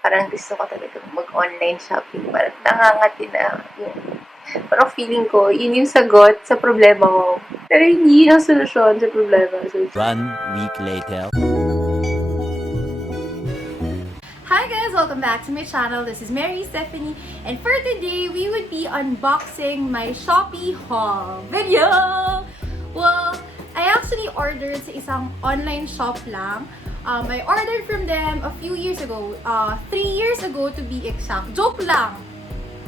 Parang gusto ko talaga mag-online shopping. Parang nangangati na yung parang feeling ko, yun yung sagot sa problema ko. Pero hindi yun ang solusyon sa problema. So, 1 week later. Hi guys! Welcome back to my channel. This is Mary Stephanie, and for today, we would be unboxing my Shopee haul video! Well, I actually ordered sa isang online shop lang. I ordered from them a few years ago. 3 years ago to be exact. Joke lang!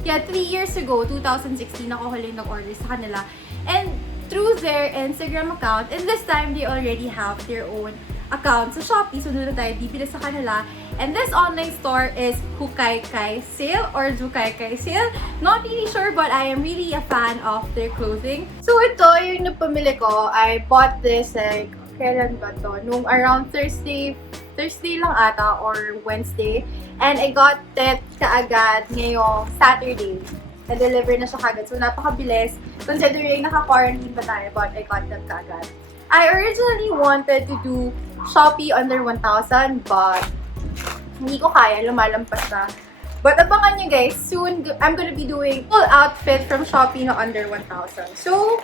Yeah, 3 years ago, 2016, ako huling nag-order sa kanila. And through their Instagram account, and this time, they already have their own account sa Shopee. So, doon na tayo bibili sa kanila. And this online store is Jukaykay Sale or Jukaykay Sale. Not really sure, but I am really a fan of their clothing. So, ito yung napamili ko. I bought this like, kailan ba to? Nung around Thursday lang ata or Wednesday. And I got it kaagad ngayong Saturday. Na-deliver na siya kaagad. So, napakabilis. Considering naka-quarantine pa tayo, but I got them kaagad. I originally wanted to do Shopee under 1,000, but hindi ko kaya. Lumalampas na. But abangan nyo guys, soon I'm gonna be doing full outfit from Shopee na under 1,000. So,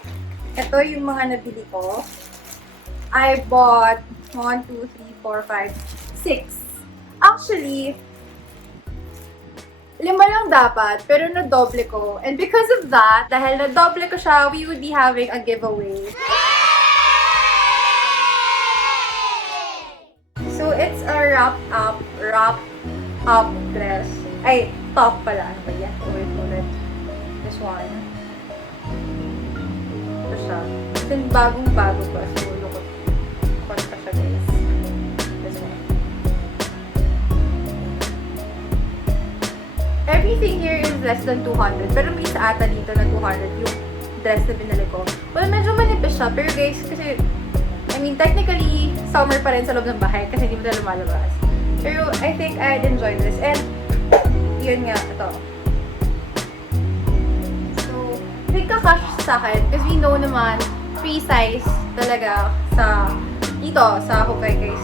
ito yung mga nabili ko. I bought 1, 2, 3, 4, 5, 6. Actually, 5 lang dapat, pero na-double ko. And because of that, dahil na-double ko siya, we would be having a giveaway. So, it's a wrap-up dress. Ay, top pala. Ano ba yan? Wait, ulit. This one. Ito siya. Ito bagong-bago pa. So, lukot pa siya, guys. This one. Everything here is less than 200. Pero may isa ata dito na 200 yung dress na binili ko. Well, medyo manipis siya. Pero guys, kasi I mean, technically, summer pa rin sa loob ng bahay kasi hindi mo na lumalabas. Pero I think I'd enjoy this. And, yun nga, ito. So, nagka-cash sa akin kasi we know naman, free size talaga sa, dito, sa Jukaykay.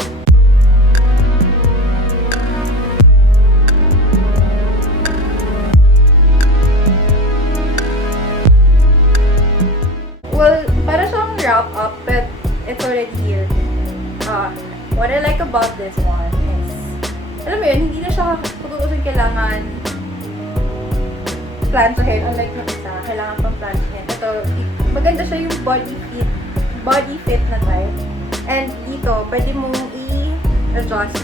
Well, para siyang wrap-up, but it's already here. What I like about this one is, alam mo yun, hindi na siya pag-uusap kailangan planchahin. Unlike ng isa, kailangan pang planchahin. Ito, maganda siya yung body fit na type. And dito, pwede mong i-adjust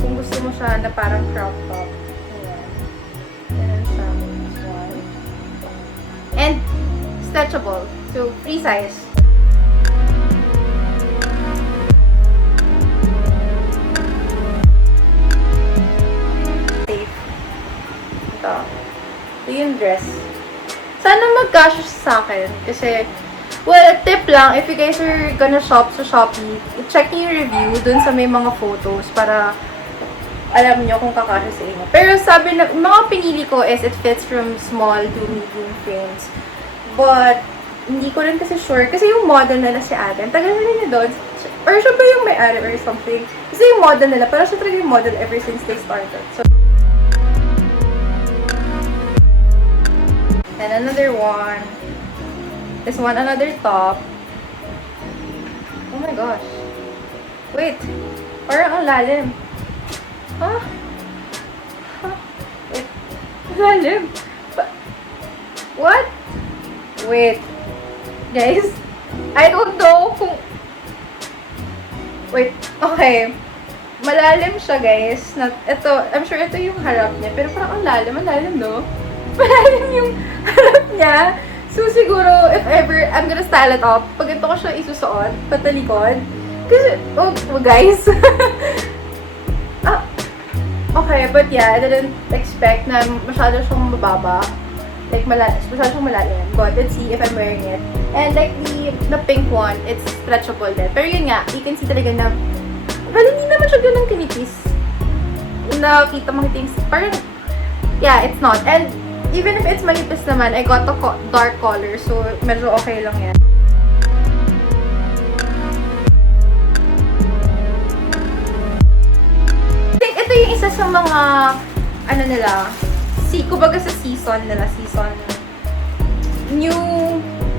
kung gusto mo siya na parang crop top. Ayan. Ganun siya. This one. And stretchable. So, free size. Safe. Ito. Ito yung dress. Sana mag-cash sa akin. Kasi, well, tip lang, if you guys are gonna shop sa Shopee, check niyo yung review dun sa may mga photos para alam nyo kung kakasya sa inyo. Pero sabi na, mga pinili ko is it fits from small to medium frames. But, hindi ko rin kasi sure. Kasi yung model nila si Adam, tagal na niya doon. Or siya ba yung may-ari or something. Kasi yung model nila, parang siya talaga yung model ever since they started. So, and another one. This one, another top. Oh my gosh. Wait. Parang ang lalim. Huh? Wait. Lalim. What? Wait. Guys, I don't know kung... Wait, okay. Malalim siya, guys. Ito, I'm sure ito yung harap niya. Pero parang ang lalim, no? Malalim yung harap niya. So, siguro, if ever, I'm gonna style it up. Pag ito ko siya isusuot, patalikod. Kasi, oh guys. Okay, but yeah, I didn't expect na masyado siyang mababa. Like, masyado siyang malalim. But let's see if I'm wearing it. And like the pink one, it's stretchable din. Pero yun nga, you can see talaga na, well, hindi naman siya ganun kinipis. Nakita mo things, parang, yeah, it's not. And even if it's manipis naman, I got the dark color, so medyo okay lang yan. I think ito yung isa sa mga, ano nila, kumbaga sa season nila,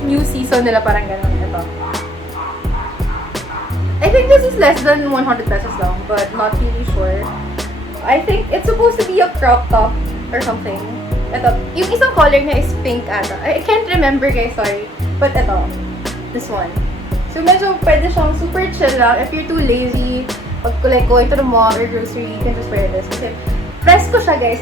new season nila, parang ganun. Ito. I think this is less than 100 pesos lang, but not really sure. I think it's supposed to be a crop top or something. Ito, yung isang color niya is pink ata. I can't remember guys, sorry. But ito, this one. So medyo pwede siyang super chill lang. If you're too lazy, pag like going to the mall or grocery, you can just wear this. Kasi presko siya guys.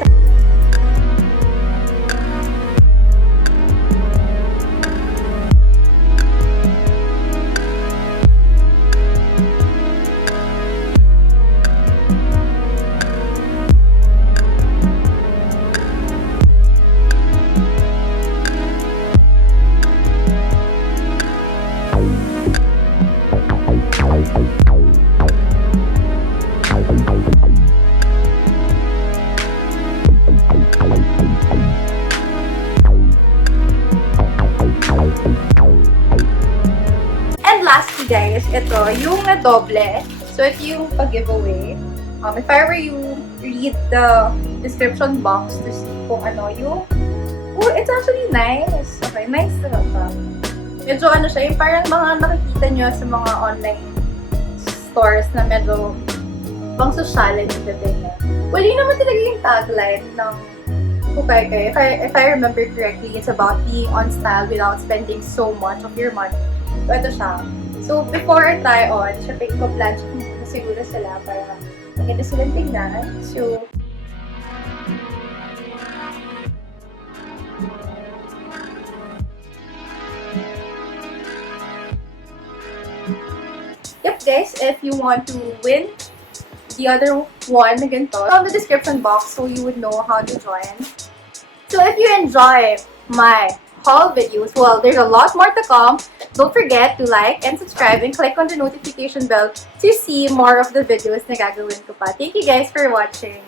Lastly guys, ito, yung na doble. So, ito yung pag-giveaway. If I were you, read the description box to see kung ano yung... Oh, it's actually nice. Okay, nice talaga. Medyo ano siya, yung parang mga nakikita nyo sa mga online stores na medyo pang sosyalin yung dating niya. Well, yun naman talaga yung tagline ng Jukaykay. If I remember correctly, it's about being on style without spending so much of your money. So, ito siya. So, before I try on, syempre, i-plan na siguro sila para maganda silang tingnan. So, yep guys, if you want to win the other one na ganito, on the description box so you would know how to join. So, if you enjoy my haul videos, well, there's a lot more to come. Don't forget to like and subscribe and click on the notification bell to see more of the videos na gagawin ko pa. Thank you guys for watching.